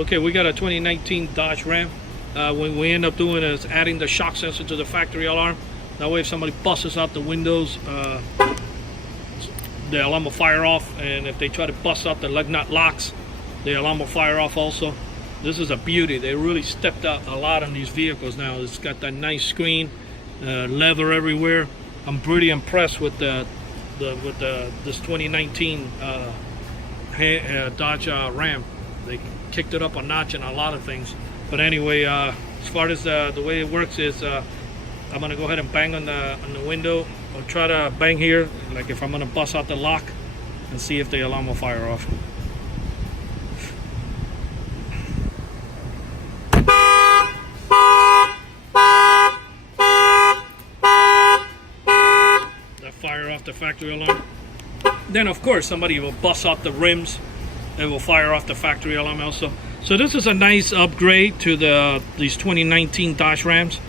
Okay, we got a 2019 Dodge Ram. What we end up doing is adding the shock sensor to the factory alarm. That way if somebody busts out the windows, the alarm will fire off, and if they try to bust out the lug nut locks, the alarm will fire off also. This is a beauty. They really stepped up a lot on these vehicles now. It's got that nice screen, leather everywhere. I'm pretty impressed with this 2019 Dodge Ram. They kicked it up a notch in a lot of things. But anyway, as far as the way it works is, I'm gonna go ahead and bang on the window. I'll try to bang here, like if I'm gonna bust out the lock, and see if the alarm will fire off. That fire off the factory alarm. Then of course somebody will bust out the rims. It will fire off the factory alarm also. So this is a nice upgrade to these 2019 Dodge Rams,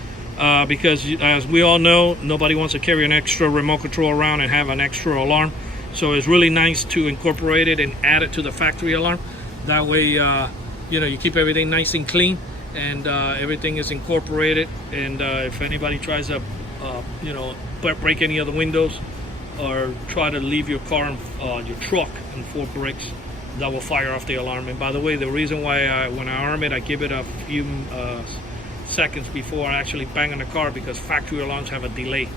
because as we all know, nobody wants to carry an extra remote control around and have an extra alarm. So it's really nice to incorporate it and add it to the factory alarm. That way, you keep everything nice and clean, and everything is incorporated. And if anybody tries to, break any of the windows or try to leave your car, your truck in four bricks, that will fire off the alarm. And by the way, the reason why when I arm it, I give it a few seconds before I actually bang on the car, because factory alarms have a delay.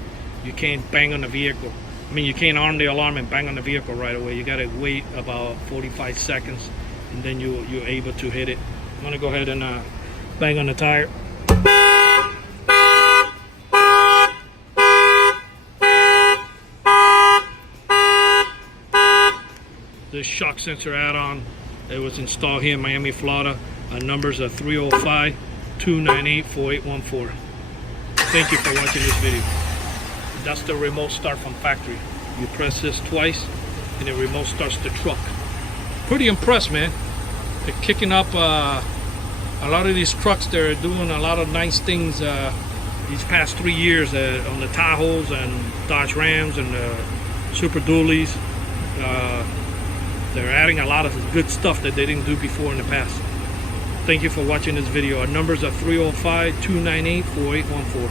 You can't bang on the vehicle. I mean, you can't arm the alarm and bang on the vehicle right away. You gotta wait about 45 seconds, and then you're able to hit it. I'm gonna go ahead and bang on the tire. This shock sensor add-on, it was installed here in Miami, Florida. Numbers are 305-298-4814. Thank you for watching this video. That's the remote start from factory. You press this twice and the remote starts the truck. Pretty impressed, man. They're kicking up a lot of these trucks. They're doing a lot of nice things these past 3 years on the Tahoes and Dodge Rams and Super Dualies. They're adding a lot of good stuff that they didn't do before in the past. Thank you for watching this video. Our numbers are 305-298-4814.